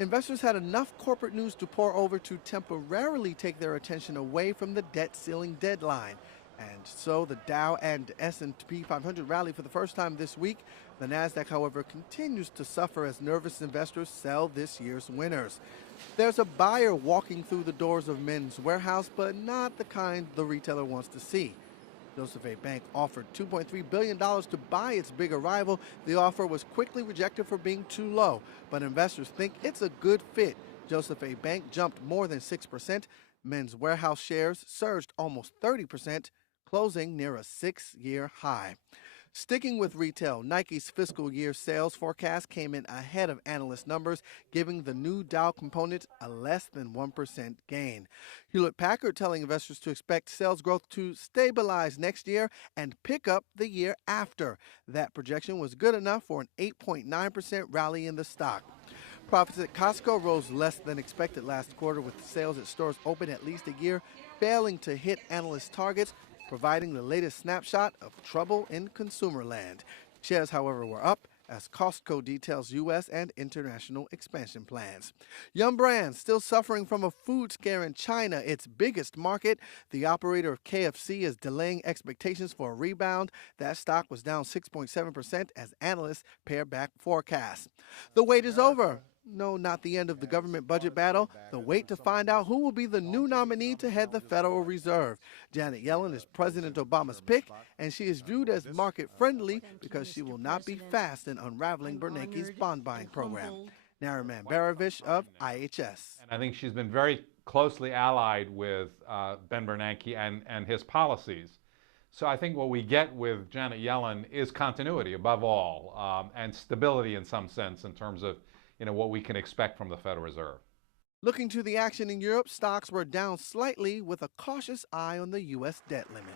Investors had enough corporate news to pour over to temporarily take their attention away from the debt ceiling deadline. And so the Dow and S&P 500 rallied for the first time this week. The Nasdaq, however, continues to suffer as nervous investors sell this year's winners. There's a buyer walking through the doors of Men's Warehouse, but not the kind the retailer wants to see. Joseph A. Bank offered $2.3 billion to buy its bigger rival. The offer was quickly rejected for being too low, but investors think it's a good fit. Joseph A. Bank jumped more than 6%. Men's Warehouse shares surged almost 30%, closing near a 6-year high. Sticking with retail, Nike's fiscal year sales forecast came in ahead of analyst numbers, giving the new Dow component a less than 1% gain. Hewlett-Packard telling investors to expect sales growth to stabilize next year and pick up the year after. That projection was good enough for an 8.9% rally in the stock. Profits at Costco rose less than expected last quarter, with sales at stores open at least a year failing to hit analyst targets, providing the latest snapshot of trouble in consumer land. Shares, however, were up as Costco details U.S. and international expansion plans. Yum Brands still suffering from a food scare in China, its biggest market. The operator of KFC is delaying expectations for a rebound. That stock was down 6.7% as analysts pare back forecasts. The wait is over. No, not the end of the government budget battle. The wait to find out who will be the new nominee to head the Federal Reserve. Janet Yellen is President Obama's pick, and she is viewed as market-friendly because she will not be fast in unraveling Bernanke's bond buying program. Nariman Baravish of IHS. And I think she's been very closely allied with Ben Bernanke and his policies. So I think what we get with Janet Yellen is continuity above all, and stability in some sense in terms of what we can expect from the Federal Reserve. Looking to the action in Europe, stocks were down slightly with a cautious eye on the U.S. debt limit.